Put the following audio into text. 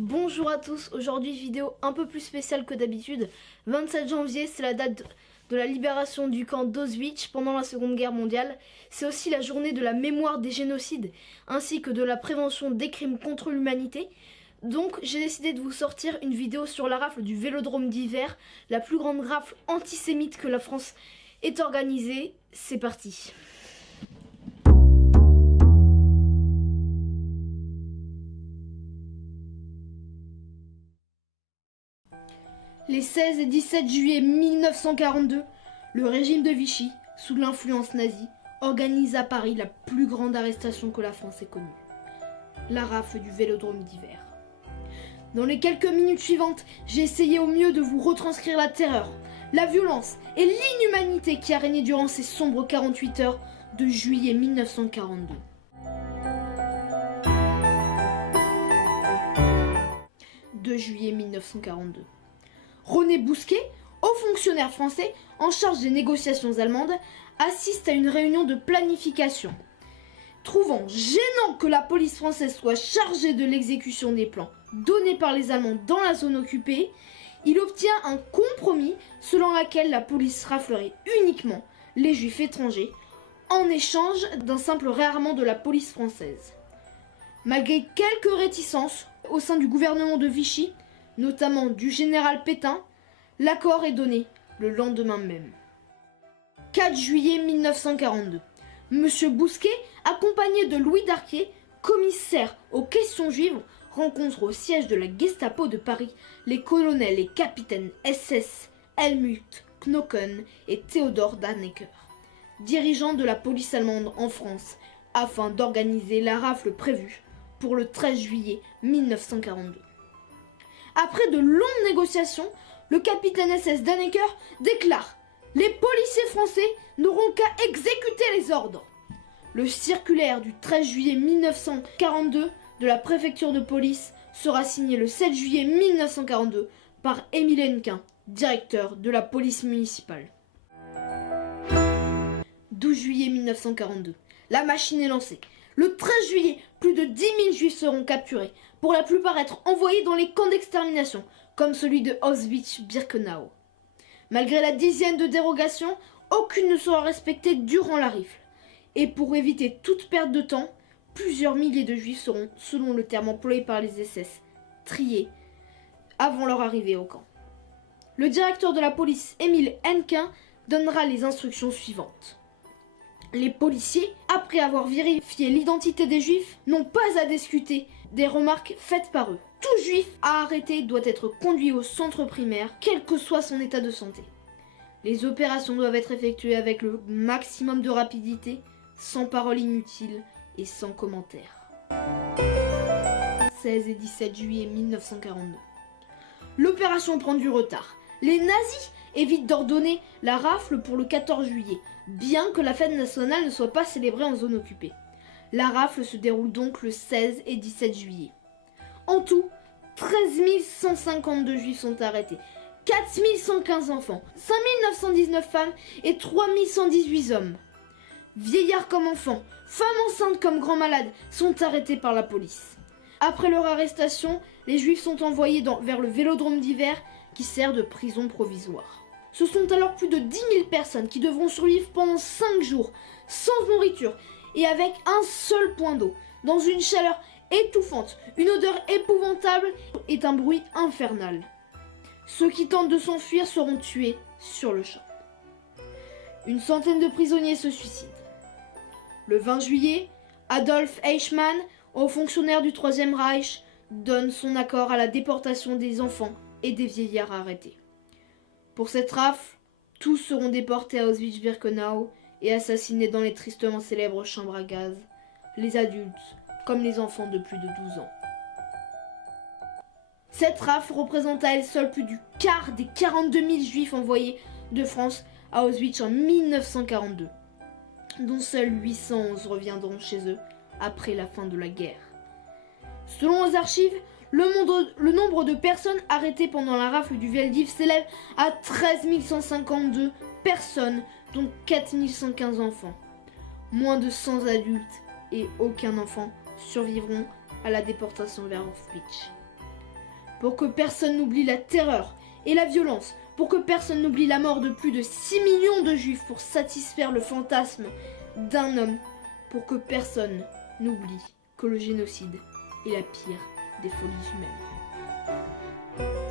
Bonjour à tous, aujourd'hui vidéo un peu plus spéciale que d'habitude. 27 janvier, c'est la date de la libération du camp d'Auschwitz pendant la Seconde Guerre mondiale. C'est aussi la journée de la mémoire des génocides ainsi que de la prévention des crimes contre l'humanité. Donc j'ai décidé de vous sortir une vidéo sur la rafle du Vélodrome d'hiver, la plus grande rafle antisémite que la France ait organisée. C'est parti. Les 16 et 17 juillet 1942, le régime de Vichy, sous l'influence nazie, organise à Paris la plus grande arrestation que la France ait connue. La rafle du Vélodrome d'hiver. Dans les quelques minutes suivantes, j'ai essayé au mieux de vous retranscrire la terreur, la violence et l'inhumanité qui a régné durant ces sombres 48 heures de juillet 1942. De juillet 1942. René Bousquet, haut fonctionnaire français en charge des négociations allemandes, assiste à une réunion de planification. Trouvant gênant que la police française soit chargée de l'exécution des plans donnés par les Allemands dans la zone occupée, il obtient un compromis selon lequel la police raflerait uniquement les juifs étrangers en échange d'un simple réarmement de la police française. Malgré quelques réticences au sein du gouvernement de Vichy, notamment du général Pétain, l'accord est donné le lendemain même. 4 juillet 1942. Monsieur Bousquet, accompagné de Louis Darquier, commissaire aux questions juives, rencontre au siège de la Gestapo de Paris les colonels et capitaines SS Helmut Knocken et Theodor Dannecker, dirigeants de la police allemande en France, afin d'organiser la rafle prévue pour le 13 juillet 1942. Après de longues négociations, le capitaine SS Dannecker déclare « Les policiers français n'auront qu'à exécuter les ordres ». Le circulaire du 13 juillet 1942 de la préfecture de police sera signé le 7 juillet 1942 par Émile Hennequin, directeur de la police municipale. 12 juillet 1942. La machine est lancée. Le 13 juillet, plus de 10 000 juifs seront capturés, pour la plupart être envoyés dans les camps d'extermination, comme celui de Auschwitz-Birkenau. Malgré la dizaine de dérogations, aucune ne sera respectée durant la rifle. Et pour éviter toute perte de temps, plusieurs milliers de juifs seront, selon le terme employé par les SS, triés avant leur arrivée au camp. Le directeur de la police, Émile Hennequin, donnera les instructions suivantes. Les policiers, après avoir vérifié l'identité des juifs, n'ont pas à discuter des remarques faites par eux. Tout juif à arrêter doit être conduit au centre primaire, quel que soit son état de santé. Les opérations doivent être effectuées avec le maximum de rapidité, sans paroles inutiles et sans commentaires. 16 et 17 juillet 1942. L'opération prend du retard. Les nazis évitent d'ordonner la rafle pour le 14 juillet, bien que la fête nationale ne soit pas célébrée en zone occupée. La rafle se déroule donc le 16 et 17 juillet. En tout, 13 152 juifs sont arrêtés, 4 115 enfants, 5 919 femmes et 3 118 hommes. Vieillards comme enfants, femmes enceintes comme grands malades sont arrêtés par la police. Après leur arrestation, les juifs sont envoyés vers le Vélodrome d'hiver qui sert de prison provisoire. Ce sont alors plus de 10 000 personnes qui devront survivre pendant 5 jours, sans nourriture et avec un seul point d'eau, dans une chaleur étouffante, une odeur épouvantable et un bruit infernal. Ceux qui tentent de s'enfuir seront tués sur le champ. Une centaine de prisonniers se suicident. Le 20 juillet, Adolf Eichmann, haut fonctionnaire du Troisième Reich, donne son accord à la déportation des enfants et des vieillards arrêtés. Pour cette rafle, tous seront déportés à Auschwitz-Birkenau et assassinés dans les tristement célèbres chambres à gaz, les adultes comme les enfants de plus de 12 ans. Cette rafle représente à elle seule plus du quart des 42 000 juifs envoyés de France à Auschwitz en 1942, dont seuls 811 reviendront chez eux après la fin de la guerre. Selon les archives, le nombre de personnes arrêtées pendant la rafle du Veldiv s'élève à 13 152 personnes, dont 4 115 enfants. Moins de 100 adultes et aucun enfant survivront à la déportation vers Auschwitz. pour que personne n'oublie la terreur et la violence, pour que personne n'oublie la mort de plus de 6 millions de juifs pour satisfaire le fantasme d'un homme, pour que personne n'oublie que le génocide est la pire des folies humaines.